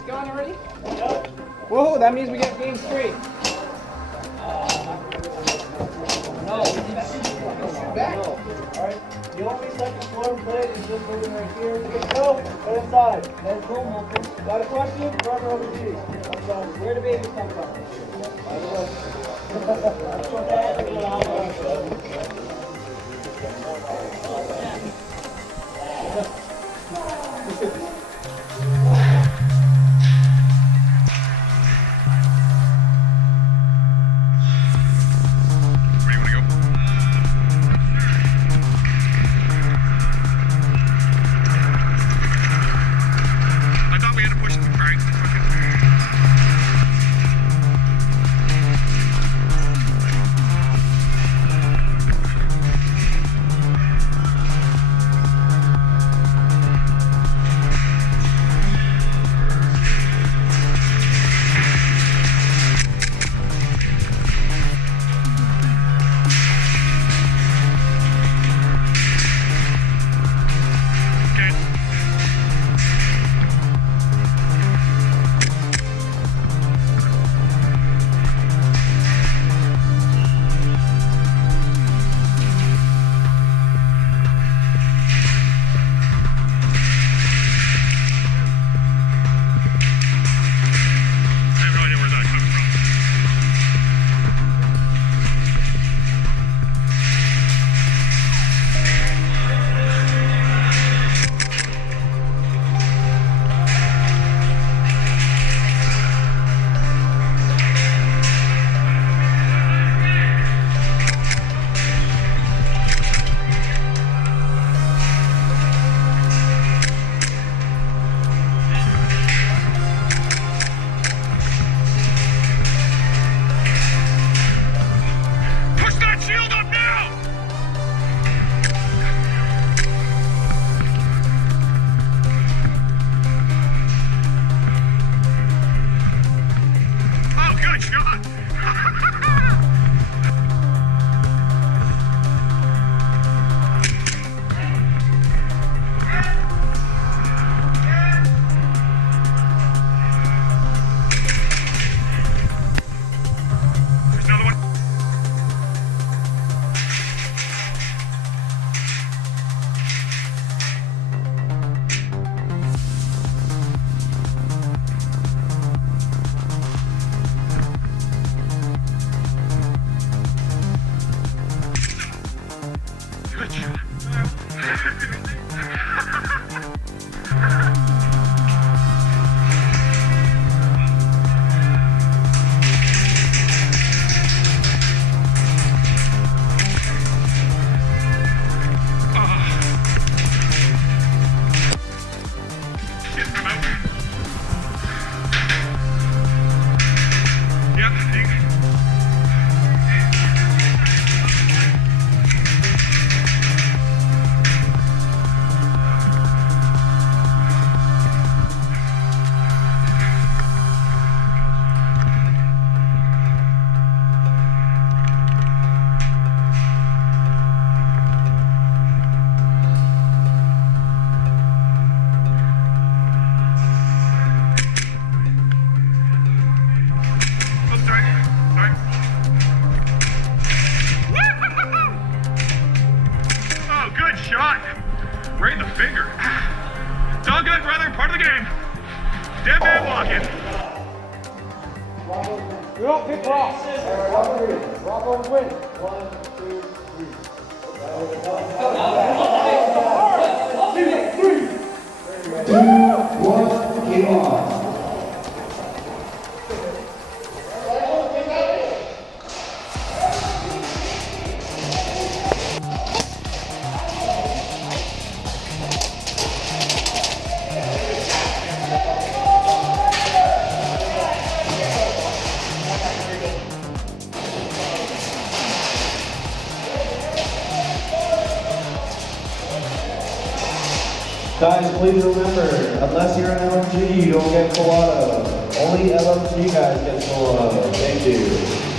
get going already? Yep. Whoa, that means we get game straight. No. Back. Alright, the only second floor play is just moving right here. Go, go inside. Let's go, Malcolm. Got a question? Brother overseas. Where do babies come from? Right in the finger. It's all good, brother. Part of the game. Dead man walking. We don't pick rocks. Bravo win. 1, 2, 3. 2, 1, game on. Guys, please remember, unless you're an LMG, you don't get full auto. Only LMG guys get full auto. Thank you.